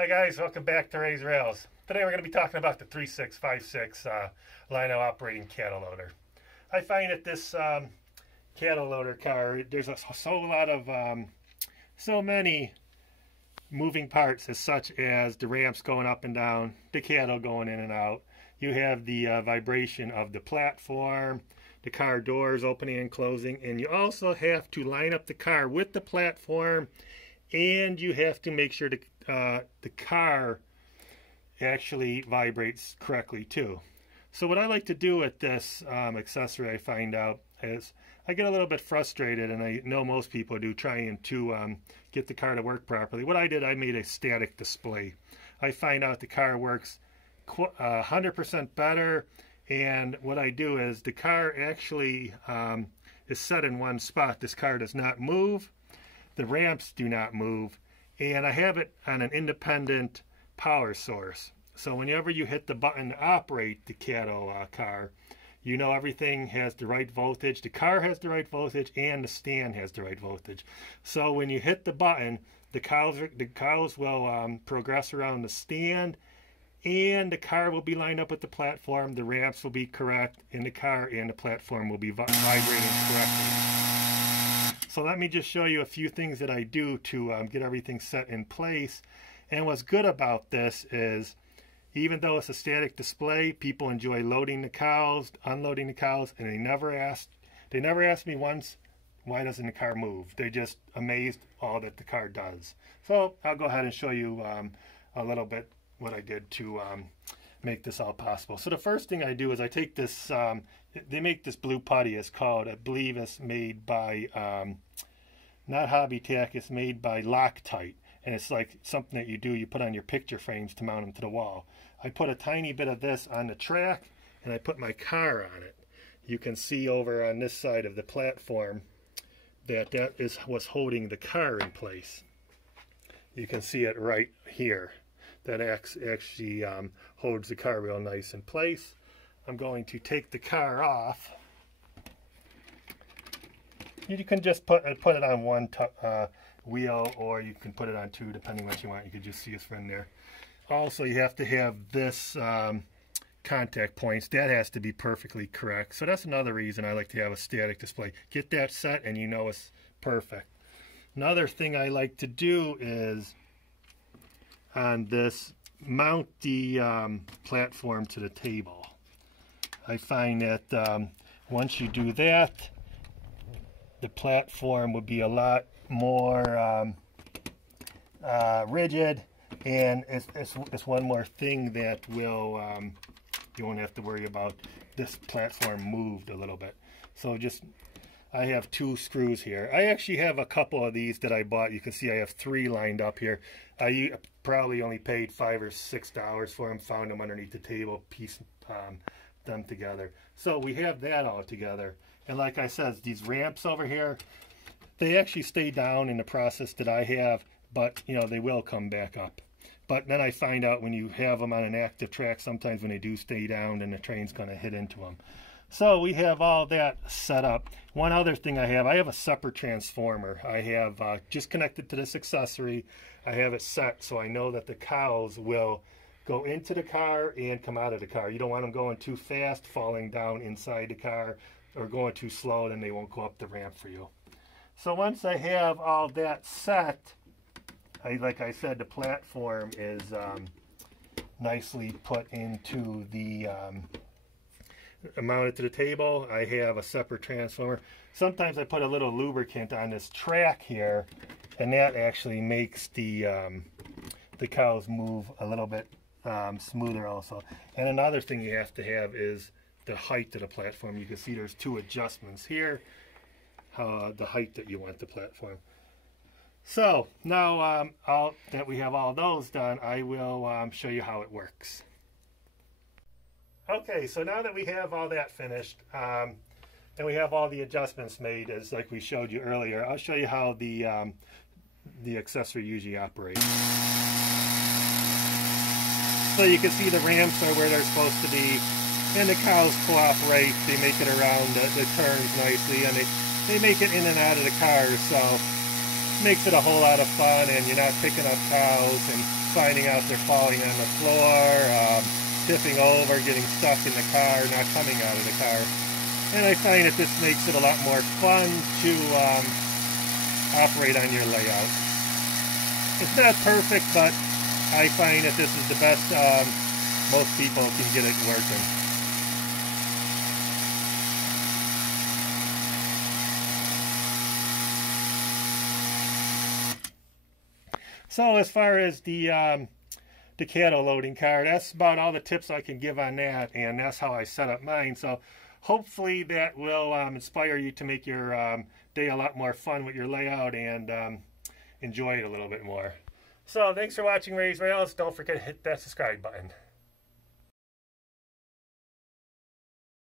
Hi guys, welcome back to Ray's Rails. Today we're going to be talking about the 3656 Lino operating cattle loader. I find that this cattle loader car, there's so many moving parts, as such as the ramps going up and down, the cattle going in and out. You have the vibration of the platform, the car doors opening and closing, and you also have to line up the car with the platform, and you have to make sure the car actually vibrates correctly too. So what I like to do with this accessory, I find out, is I get a little bit frustrated, and I know most people do, trying to get the car to work properly. What I did, I made a static display. I find out the car works 100% better, and what I do is the car actually is set in one spot. This car does not move, the ramps do not move, and I have it on an independent power source. So whenever you hit the button to operate the cattle car, you know everything has the right voltage, the car has the right voltage, and the stand has the right voltage. So when you hit the button, the cows will progress around the stand, and the car will be lined up with the platform, the ramps will be correct, and the car and the platform will be vibrating correctly. So let me just show you a few things that I do to get everything set in place. And what's good about this is, even though it's a static display, people enjoy loading the cows, unloading the cows, and they never asked me once, why doesn't the car move? They're just amazed all that the car does. So I'll go ahead and show you a little bit what I did to make this all possible. So the first thing I do is I take this, they make this blue putty. It's called, I believe it's made by, not Hobby Tack, it's made by Loctite. And it's like something that you put on your picture frames to mount them to the wall. I put a tiny bit of this on the track, and I put my car on it. You can see over on this side of the platform that is what's holding the car in place. You can see it right here. That actually holds the car real nice in place. I'm going to take the car off. You can just put it on one wheel, or you can put it on two, depending what you want. You can just see it's from there. Also, you have to have this contact points. That has to be perfectly correct. So that's another reason I like to have a static display. Get that set and you know it's perfect. Another thing I like to do is, on this, mount the platform to the table. I find that once you do that, the platform will be a lot more rigid, and it's one more thing that will you won't have to worry about this platform moved a little bit. So I have two screws here. I actually have a couple of these that I bought. You can see I have three lined up here. I probably only paid $5 or $6 for them, found them underneath the table, pieced them together. So we have that all together. And like I said, these ramps over here, they actually stay down in the process that I have, but you know, they will come back up. But then I find out when you have them on an active track, sometimes when they do stay down, then the train's going to hit into them. So we have all that set up. One other thing I have a separate transformer. I have just connected to this accessory. I have it set so I know that the cows will go into the car and come out of the car. You don't want them going too fast, falling down inside the car, or going too slow, then they won't go up the ramp for you. So once I have all that set, like I said, the platform is nicely put into the mounted to the table. I have a separate transformer. Sometimes I put a little lubricant on this track here, and that actually makes the cows move a little bit smoother also. And another thing you have to have is the height of the platform. You can see there's two adjustments here, the height that you want the platform. So now that we have all those done, I will show you how it works. Okay, so now that we have all that finished, and we have all the adjustments made, as like we showed you earlier, I'll show you how the accessory usually operates. So you can see the ramps are where they're supposed to be, and the cows cooperate. They make it around the turns nicely, and they make it in and out of the cars, so makes it a whole lot of fun, and you're not picking up cows, and finding out they're falling on the floor, tipping over, getting stuck in the car, not coming out of the car. And I find that this makes it a lot more fun to operate on your layout. It's not perfect, but I find that this is the best most people can get it working. So as far as the Decatto loading car, that's about all the tips I can give on that, and that's how I set up mine. So hopefully that will inspire you to make your day a lot more fun with your layout and enjoy it a little bit more. So thanks for watching Ray's Rails. Don't forget to hit that subscribe button.